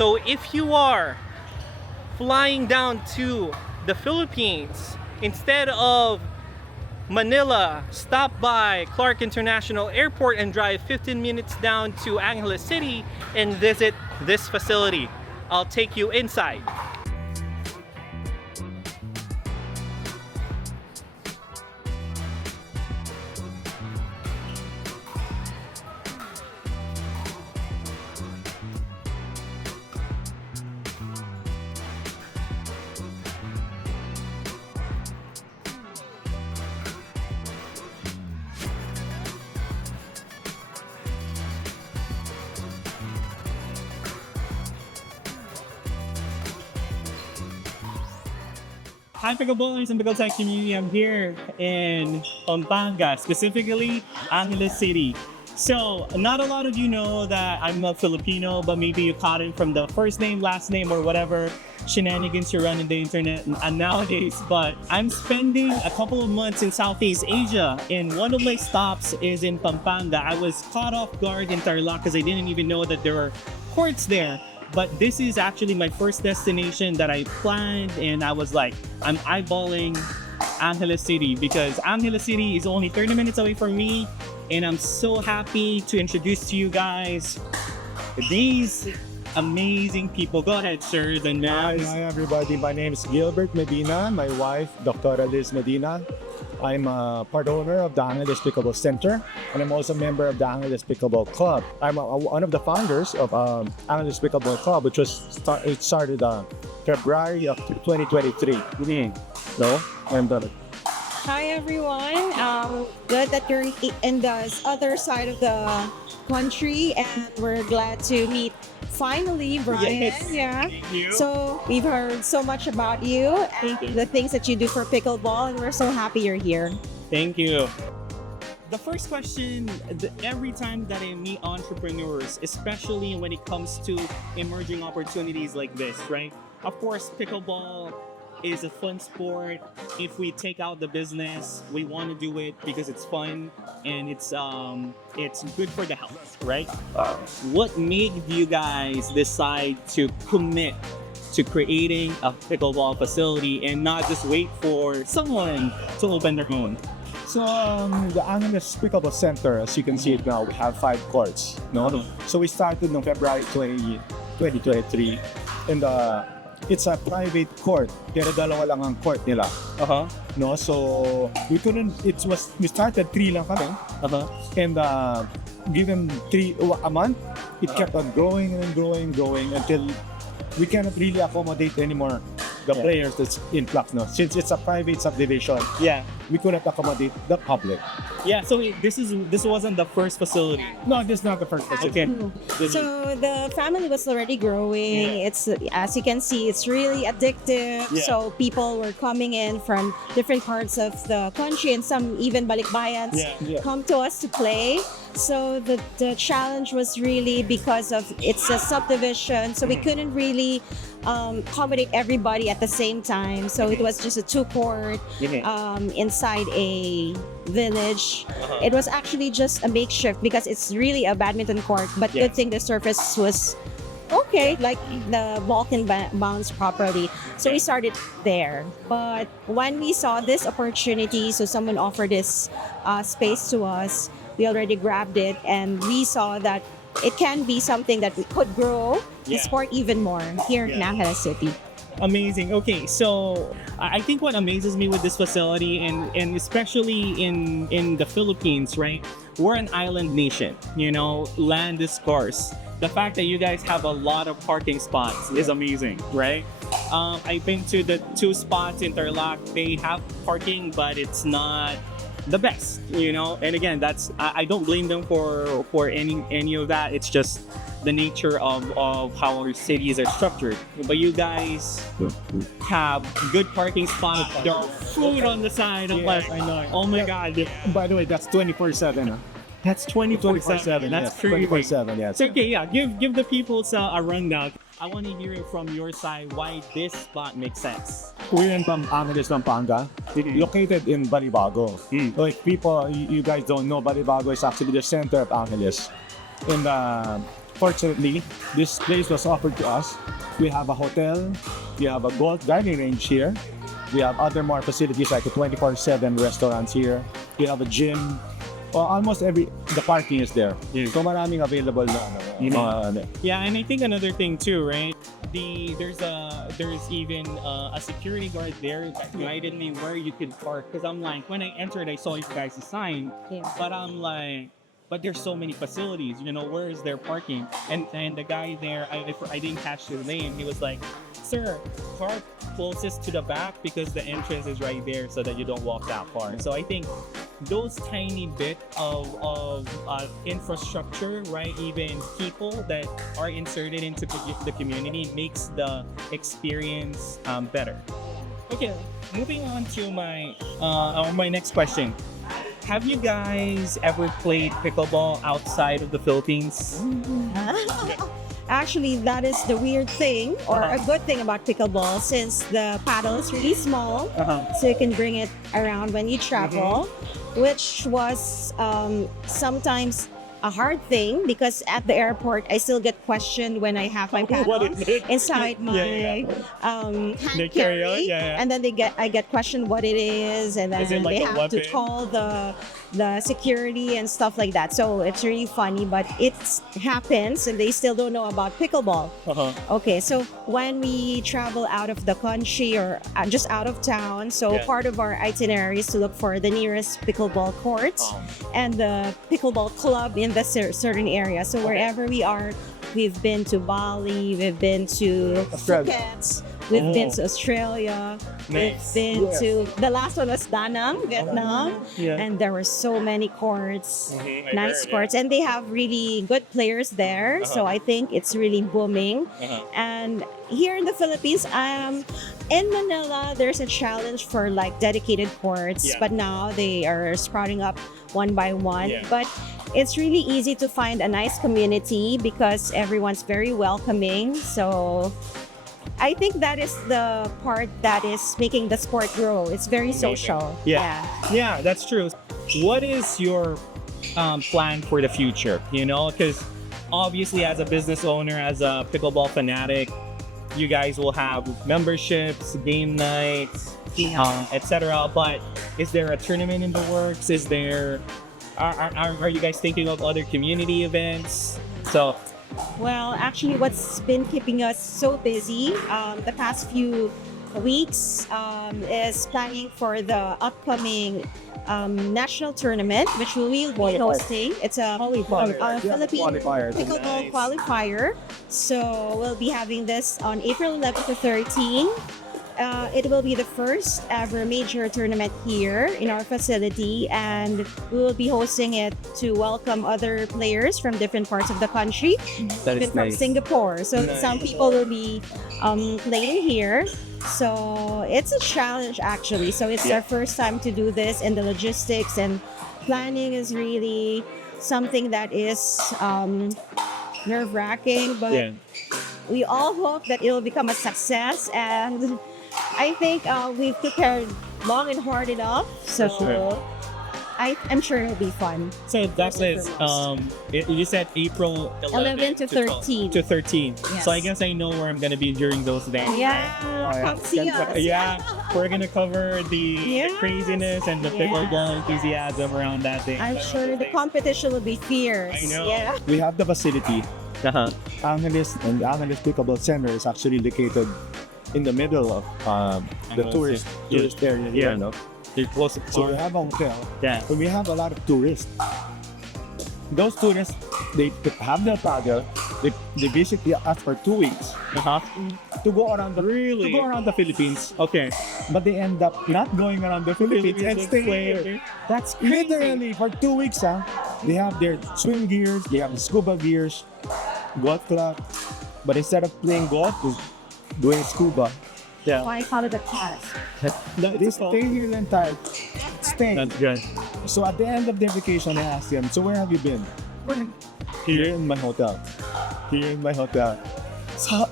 So if you are flying down to the Philippines, instead of Manila, stop by Clark International Airport and drive 15 minutes down to Angeles City and visit this facility. I'll take you inside. Hi Pickleballers and Pickleball community, I'm here in Pampanga, specifically Angeles City. So, not a lot of you know that I'm a Filipino, but maybe you caught it from the first name, last name, or whatever shenanigans you run in the internet and nowadays. But I'm spending a couple of months in Southeast Asia, and one of my stops is in Pampanga. I was caught off guard in Tarlac because I didn't even know that there were courts there. But this is actually my first destination that I planned, and I was like, I'm eyeballing Angeles City because Angeles City is only 30 minutes away from me, and I'm so happy to introduce to you guys these amazing people. Go ahead, sir. Hi everybody, my name is Gilbert Medina, my wife, Dr. Alice Medina. I'm a part owner of the Angeles Pickleball Center, and I'm also a member of the Angeles Pickleball Club. I'm one of the founders of Angeles Pickleball Club, which it started February of 2023. No, I'm done. Hi everyone. Good that you're in the other side of the country, and we're glad to meet finally Brian. Yes. Yeah. Thank you. So we've heard so much about you and the things that you do for pickleball, and we're so happy you're here. Thank you. The first question, every time that I meet entrepreneurs, especially when it comes to emerging opportunities like this, right? Of course, pickleball is a fun sport. If we take out the business, we want to do it because it's fun and it's good for the health, right? What made you guys decide to commit to creating a pickleball facility and not just wait for someone to open their own? So the Angeles Pickleball Center, as you can see it now, we have 5 courts. No? So we started in February 2023, and it's a private court. Pero dalawa lang ang court nila. No, so we started 3 lang kami. And given 3 a month, it kept on growing and growing until we cannot really accommodate anymore the players that's influx. No, since it's a private subdivision. We couldn't accommodate the public. So this wasn't the first facility. No, this is not the first facility. So the family was already growing. It's, as you can see, it's really addictive. So people were coming in from different parts of the country, and some even balikbayans come to us to play. So the challenge was really because of it's a subdivision, so we couldn't really accommodate everybody at the same time. So it was just a 2-court inside a village. It was actually just a makeshift because it's really a badminton court, but good thing the surface was okay, like the ball can bounce properly. So we started there. But when we saw this opportunity, so someone offered this space to us, we already grabbed it, and we saw that it can be something that we could grow the sport even more here in Angeles City. Amazing. Okay, so I think what amazes me with this facility, and especially in the Philippines, right? We're an island nation, you know, land is scarce. The fact that you guys have a lot of parking spots is amazing, right? I've been to the 2 spots in Tarlac. They have parking, but it's not the best, you know. And again, that's I don't blame them for any of that. It's just the nature of how our cities are structured. But you guys have good parking spots. There are food on the side of us. I know. Oh my God. By the way, that's 24/7. That's 24/7. That's crazy. 24/7. Yes. So, okay, give the people a rundown. I want to hear it from your side why this spot makes sense. We're in Angeles, Pampanga, located in Balibago. So if people, you guys don't know, Balibago is actually the center of Angeles. And fortunately, this place was offered to us. We have a hotel, we have a golf driving range here, we have other more facilities like a 24/7 restaurants here, we have a gym. Almost the parking is there. So maraming available na Yeah, and I think another thing too, right? There's even a security guard there that guided me where you could park. Because I'm like, when I entered, I saw you guys' sign, but I'm like, but there's so many facilities. You know, where is their parking? And the guy there, I didn't catch his name. He was like, "Sir, park closest to the back because the entrance is right there, so that you don't walk that far." So I think those tiny bit of infrastructure, right? Even people that are inserted into the community makes the experience better. Okay, moving on to my next question. Have you guys ever played pickleball outside of the Philippines? Actually, that is the weird thing or a good thing about pickleball, since the paddle is really small, so you can bring it around when you travel, which was sometimes a hard thing because at the airport I still get questioned when I have my paddle inside my hand carry, and then I get questioned what it is, and then like they have to call the security and stuff like that. So it's really funny, but it happens, and they still don't know about pickleball. Okay, so when we travel out of the country or just out of town, so part of our itinerary is to look for the nearest pickleball courts and the pickleball club in the certain area. So wherever we are, we've been to Bali, we've been to Phuket, we've been to Australia, we've been to, the last one was Da Nang, Vietnam, and there were so many courts, nice courts, and they have really good players there. So I think it's really booming. And here in the Philippines, in Manila, there's a challenge for like dedicated courts, but now they are sprouting up one by one. But it's really easy to find a nice community because everyone's very welcoming. So I think that is the part that is making the sport grow. It's very social. Yeah, that's true. What is your plan for the future? You know, because obviously as a business owner, as a pickleball fanatic, you guys will have memberships, game nights, etc. But is there a tournament in the works? Is there are you guys thinking of other community events? So, well, actually, what's been keeping us so busy the past few weeks is planning for the upcoming national tournament, which we will be hosting. It's a Philippine pickleball qualifier. So we'll be having this on April 11 to 13. It will be the first ever major tournament here in our facility, and we will be hosting it to welcome other players from different parts of the country, even from Singapore. So some people will be playing here. So it's a challenge actually. So it's our first time to do this, and the logistics and planning is really something that is nerve-wracking, but we all hope that it will become a success, and I think we've prepared long and hard enough, so I'm sure it'll be fun. So that's it. You said April 11 to 13. To 13. Yes. So I guess I know where I'm gonna be during those days. Come see us. We're gonna cover the craziness and the pickleball enthusiasm around that day. I'm sure the competition will be fierce. I know. Yeah. We have the facility. Angeles and the Angeles Pickleball Center is actually located in the middle of the tourist area here, no? They're close to So we have a hotel. and We have a lot of tourists. Those tourists, they have their paddle. They basically ask for 2 weeks to go around the Philippines. Okay. But they end up not going around the Philippines and stay here. That's crazy. Literally for 2 weeks, they have their swim gears, they have the scuba gears, golf club. But instead of playing golf, they're doing scuba. Why call it a class? They stay here the entire stay. That's good. So at the end of their vacation, I asked them, so where have you been? Here in my hotel. Here in my hotel. So,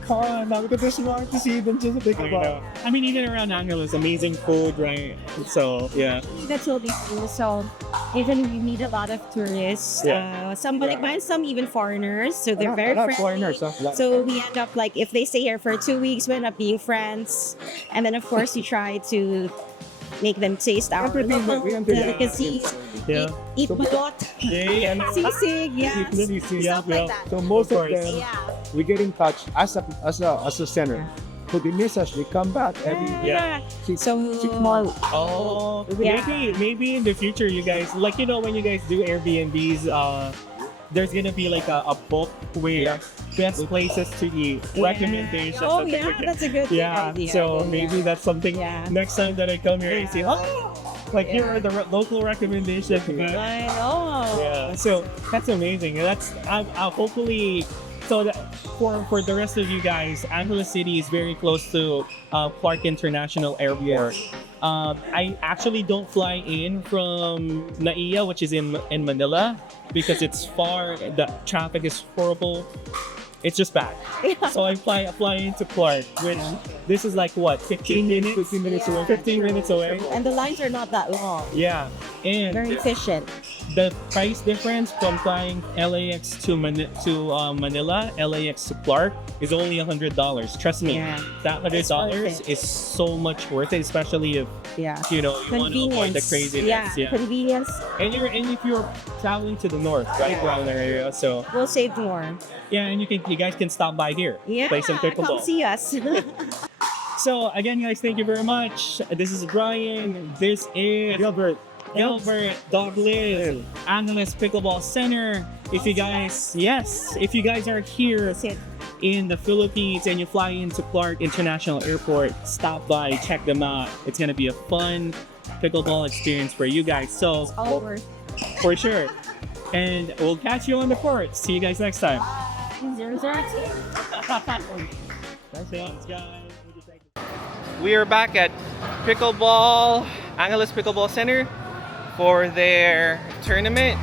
come on, now because it's hard to see them just think about. I mean, even around Angeles, amazing food, right? So, yeah. That's will be cool. So Even we meet a lot of tourists. Yeah. Some balikbayan, some even foreigners. So they're A very lot of friendly. foreigners, huh? So we end up like if they stay here for 2 weeks, we end up being friends. And then of course we try to make them taste our Everything that we understand. delicacies. Yeah. Eat balot, Yeah. sisig, yeah. Yeah. Stuff like that. So most of course. them, Yeah. we get in touch as a center. So they miss us, they come back every Yeah. So 6 months. Oh, Yeah. maybe in the future, you guys, like, when you guys do Airbnbs, there's gonna be like a book with best places to eat, recommendations. Oh that yeah, they can- that's a good Yeah, idea. so maybe that's something Yeah. next time that I come here, I see, like here are the local recommendations. I know. Yeah, so that's amazing. That's I'll hopefully. So that for the rest of you guys, Angeles City is very close to Clark International Airport. I actually don't fly in from Naiya, which is in Manila, because it's far. The traffic is horrible. It's just bad. Yeah. So I fly into Clark, which this is like what 15 minutes? 15 minutes away. 15 minutes away. And the lines are not that long. Yeah, and Very efficient. the price difference from flying LAX to Manila, LAX to Clark is only $100. Trust me, Yeah. that It's $100 worth it. is so much worth it, especially if Yeah. you want to avoid the Convenience. craziness. Yeah. Convenience. And if you're traveling to the north, right around the area, so We'll save more. yeah, and you guys can stop by here, Yeah. play some Come pickleball. see us. So again, guys, thank you very much. This is Brian. This is Gilbert. Dog Liz, Angeles Pickleball Center. If you guys are here in the Philippines and you fly into Clark International Airport, stop by, check them out. It's gonna be a fun pickleball experience for you guys. So All worth. for sure. And we'll catch you on the court. See you guys next time. 002. Thanks, guys. We are back at Angeles Pickleball Center for their tournament.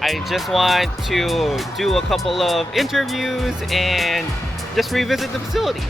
I just want to do a couple of interviews and just revisit the facility.